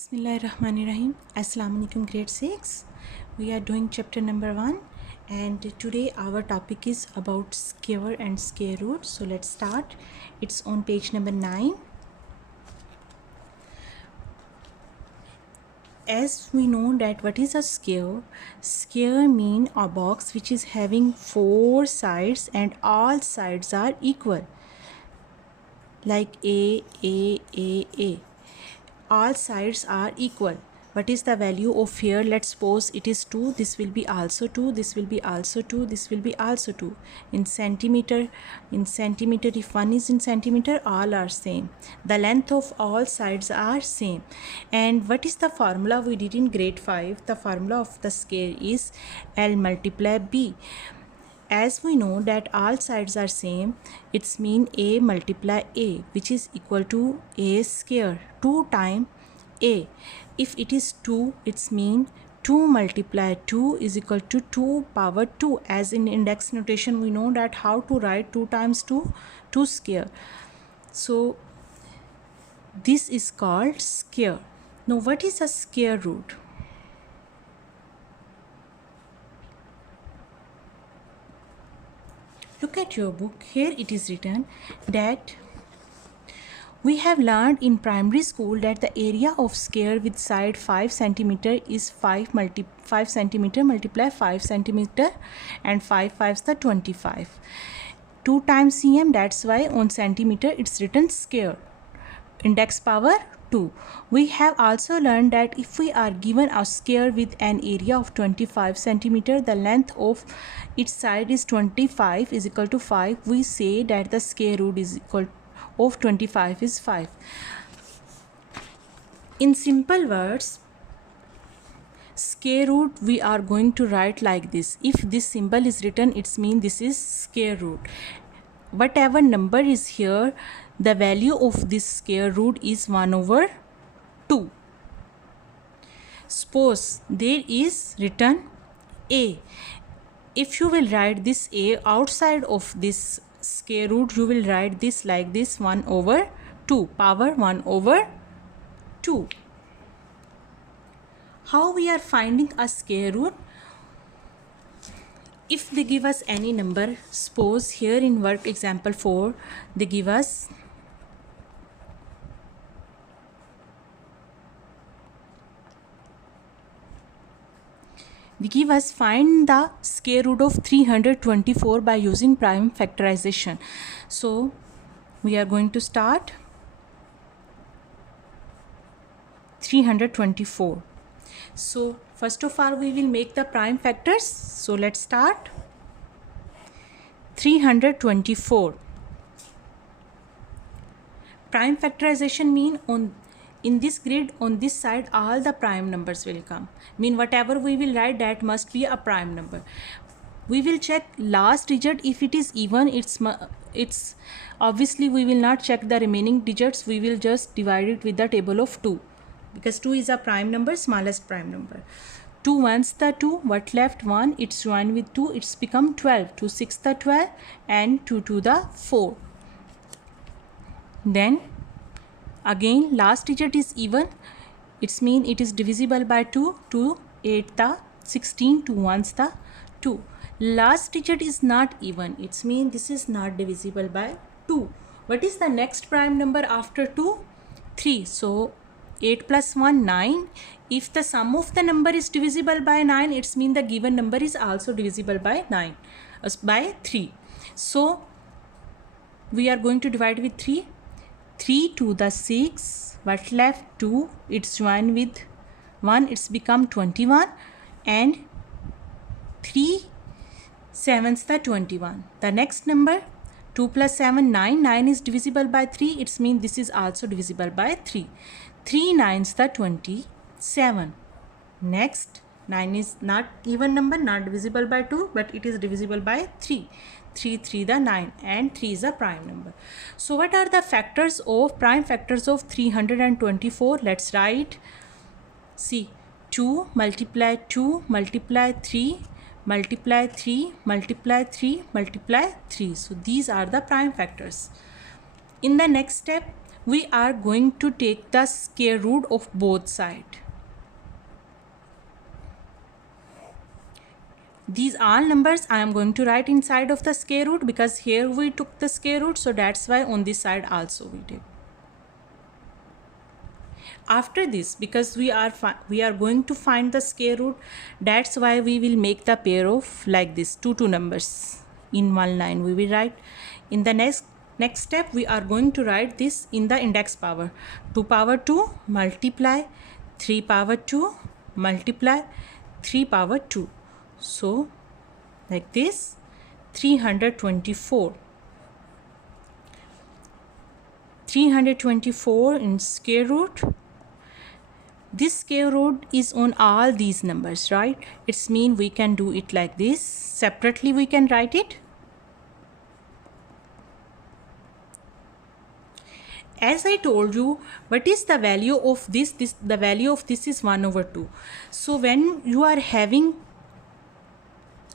Bismillahirrahmanirrahim. Assalamu alaikum grade 6. We are doing chapter number 1 and today our topic is about square and square root. So let's start. It's on page number 9. As we know that what is a square? Square mean a box which is having 4 sides and all sides are equal. Like A. All sides are equal. What is the value of here? Let's suppose it is 2. This will be also 2. This will be also 2. This will be also 2. In centimeter, if one is in centimeter, all are same. The length of all sides are same. And what is the formula we did in grade 5? The formula of the square is L multiply B. As we know that all sides are same, it's mean A multiply A, which is equal to A square, 2 times A. If it is 2, it's mean 2 multiply 2 is equal to 2 power 2. As in index notation, we know that how to write 2 times 2, 2 square. So this is called square. Now what is a square root? Look at your book. Here it is written that we have learned in primary school that the area of square with side 5 cm is 5 cm multiply 5 cm and 5 5s the 25. 2 times cm, that's why on centimeter it's written square. Index power 2. We have also learned that if we are given a square with an area of 25 cm, the length of its side is 25 is equal to 5. We say that the square root is equal of 25 is 5. In simple words, square root we are going to write like this. If this symbol is written, it's mean this is square root. Whatever number is here, the value of this square root is 1 over 2. Suppose there is written A. If you will write this A outside of this square root, you will write this like this, 1 over 2, power 1 over 2. How we are finding a square root? If they give us any number, suppose here in work example 4, they give us find the square root of 324 by using prime factorization. So we are going to start 324. So first of all we will make the prime factors. So let's start. 324. Prime factorization mean in this grid on this side all the prime numbers will come. Mean whatever we will write that must be a prime number. We will check last digit. If it is even, it's obviously we will not check the remaining digits. We will just divide it with the table of 2 because 2 is a prime number, smallest prime number. 2 ones the 2, what left 1, it's joined with 2, it's become 12. 2 6 the 12 and 2 2 the 4. Then again last digit is even, it's mean it is divisible by 2. 2 8 the 16, 2 ones the 2. Last digit is not even, it's mean this is not divisible by 2. What is the next prime number after 2? 3. So 8 plus 1 9. If the sum of the number is divisible by 9, it's mean the given number is also divisible by 9 by 3. So we are going to divide with 3. 3 to the 6, what left 2, it's joined with 1, it's become 21 and 3 7s the 21. The next number 2 plus 7 9. 9 is divisible by 3, it's mean this is also divisible by 3. 3 9s the 27. Next 9 is not even number, not divisible by 2, but it is divisible by 3. 3 3 the 9 and 3 is a prime number. So what are the factors of prime factors of 324? Let's write. See, 2 multiply 2 multiply 3 multiply 3 multiply 3 multiply 3. So these are the prime factors. In the next step we are going to take the square root of both sides. These all numbers I am going to write inside of the square root, because here we took the square root, so that's why on this side also we did. After this, because we are going to find the square root, that's why we will make the pair of like this, two numbers in one line we will write. In the next step, we are going to write this in the index power. 2 power 2 multiply 3 power 2 multiply 3 power 2. So like this, 324 in square root. This square root is on all these numbers, right? It's mean we can do it like this. Separately we can write it. As I told you, what is the value of this? The value of this is 1 over 2. So when you are having,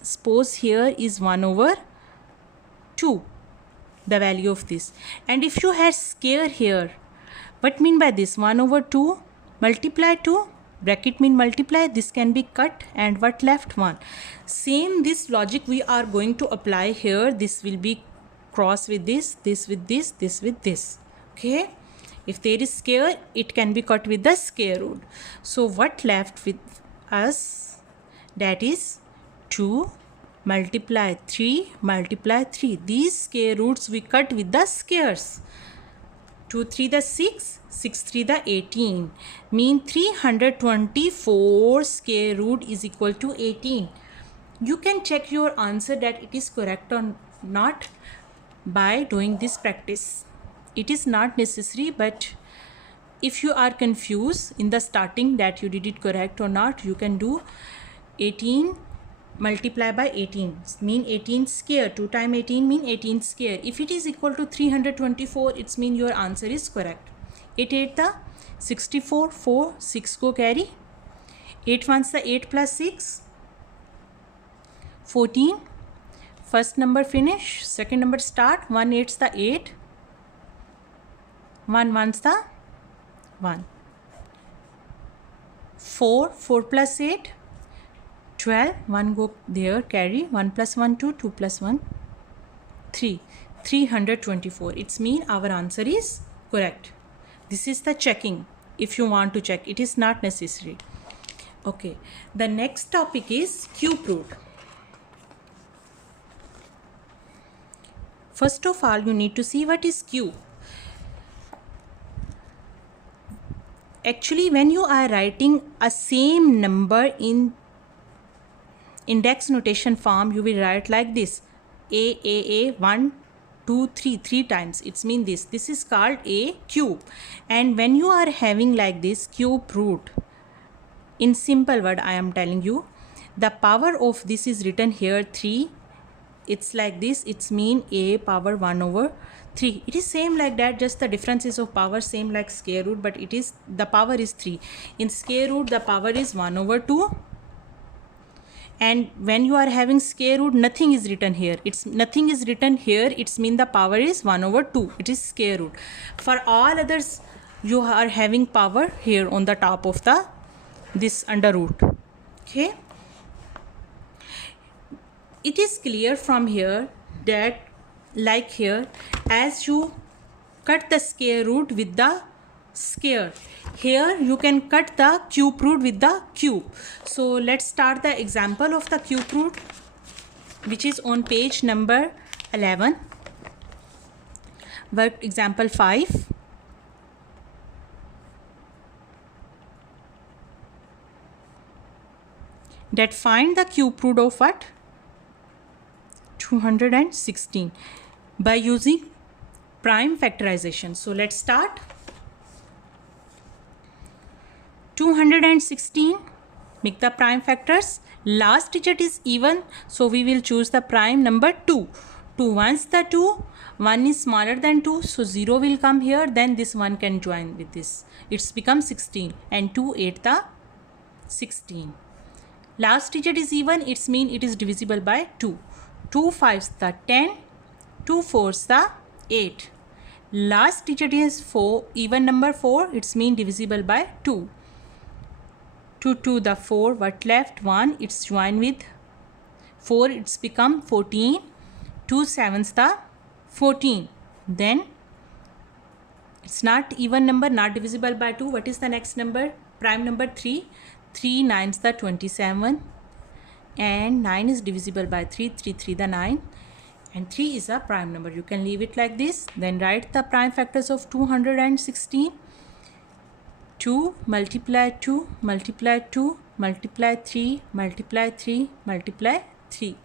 suppose here is 1 over 2, the value of this. And if you had square here, what mean by this? 1 over 2 multiply 2, bracket mean multiply, this can be cut, and what left? 1. Same this logic we are going to apply here. This will be cross with this with this with this. Okay, if there is square, it can be cut with the square root. So what left with us? That is 2 multiply 3 multiply 3. These square roots we cut with the squares. 2 3 the 6, 6 3 the 18. Mean 324 square root is equal to 18. You can check your answer that it is correct or not by doing this practice. It is not necessary, but if you are confused in the starting that you did it correct or not, you can do 18 multiply by 18, mean 18 square. 2 times 18 mean 18 square. If it is equal to 324, it's mean your answer is correct. 8 8 the 64, 4 6 go carry, 8 ones the 8 plus 6 14. First number finish, second number start. 1 8's the 8, 1 1's the 1. 4 plus 8 12, 1 go there carry, 1 plus 1 2, 2 plus 1 3, 324. It's mean our answer is correct. This is the checking. If you want to check, it is not necessary. Okay, the next topic is cube root. First of all, you need to see what is cube. Actually, when you are writing a same number in index notation form, you will write like this: a 1 2 3 times. It's mean this is called a cube. And when you are having like this cube root, in simple word I am telling you, the power of this is written here 3. It's like this. It's mean a power 1 over 3. It is same like that, just the differences of power same like square root, but it is the power is 3. In square root the power is 1 over 2. And when you are having square root, nothing is written here. Nothing is written here. It's mean the power is 1 over 2. It is square root. For all others, you are having power here on the top of this under root. Okay. It is clear from here that like here, as you cut the square root with the square, here you can cut the cube root with the cube. So let's start the example of the cube root, which is on page number 11. Work example 5. That find the cube root of what? 216 by using prime factorization. So let's start. 216, make the prime factors. Last digit is even, so we will choose the prime number 2. 2 ones the 2, 1 is smaller than 2, so 0 will come here, then this 1 can join with this. It's become 16, and 2 8 the 16. Last digit is even, it's mean it is divisible by 2. 2 5's the 10, 2 4's the 8. last digit is 4, even number 4, it's mean divisible by 2. 2 to the 4, what left? 1, it's joined with 4, it's become 14. 2 sevens the 14. Then it's not even number, not divisible by 2. What is the next number? Prime number 3. 3 nines the 27. And 9 is divisible by 3. 3 3 the 9. And 3 is a prime number. You can leave it like this. Then write the prime factors of 216. 2 multiply 2 multiply 2 multiply 3 multiply 3 multiply 3.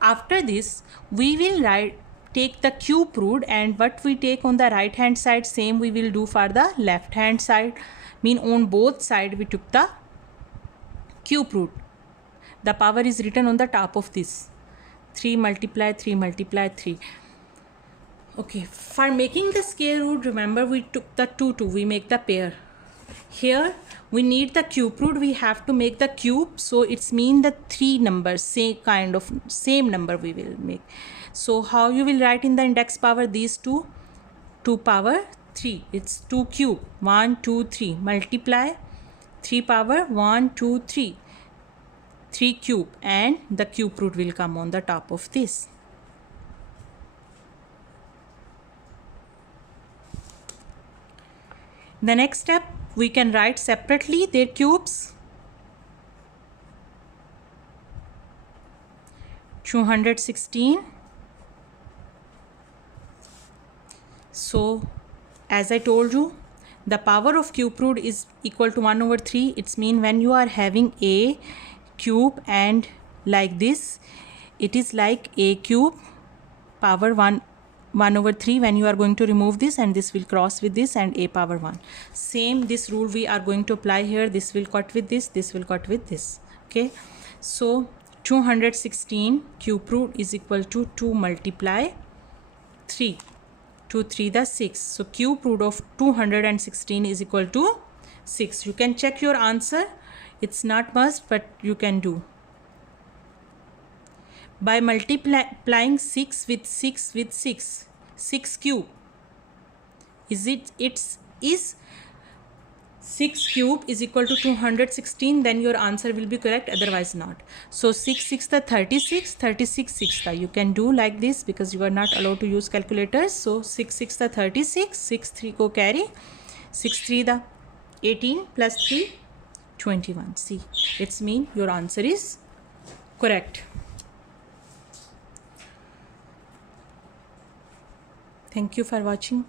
After this, we will take the cube root, and what we take on the right hand side, same we will do for the left hand side. Mean on both side we took the cube root. The power is written on the top of this. 3 multiply 3 multiply 3. Okay, for making the square root, remember we took the 2 we make the pair. Here we need the cube root, we have to make the cube, so it's mean the 3 numbers, same number we will make. So how you will write in the index power these two? 2 power 3, it's 2 cube, 1 2 3 multiply 3 power 1 2 3, 3 cube, and the cube root will come on the top of this. The next step, we can write separately their cubes. 216. So as I told you, the power of cube root is equal to 1 over 3. It's mean when you are having a cube and like this, it is like a cube power 1 over 3. When you are going to remove this, and this will cross with this, and a power 1. Same this rule we are going to apply here. This will cut with this will cut with this. Okay, so 216 cube root is equal to 2 multiply 3. 2 3 the 6. So cube root of 216 is equal to 6. You can check your answer. It's not must, but you can do. By multiplying 6 with 6 with 6, 6 cube, is 6 cube is equal to 216, then your answer will be correct, otherwise not. So 6 6 the 36, 36 6 the, you can do like this because you are not allowed to use calculators. So 6 6 the 36, 6 3 go carry, 6 3 the 18 plus 3 21. See, it's mean your answer is correct. Thank you for watching.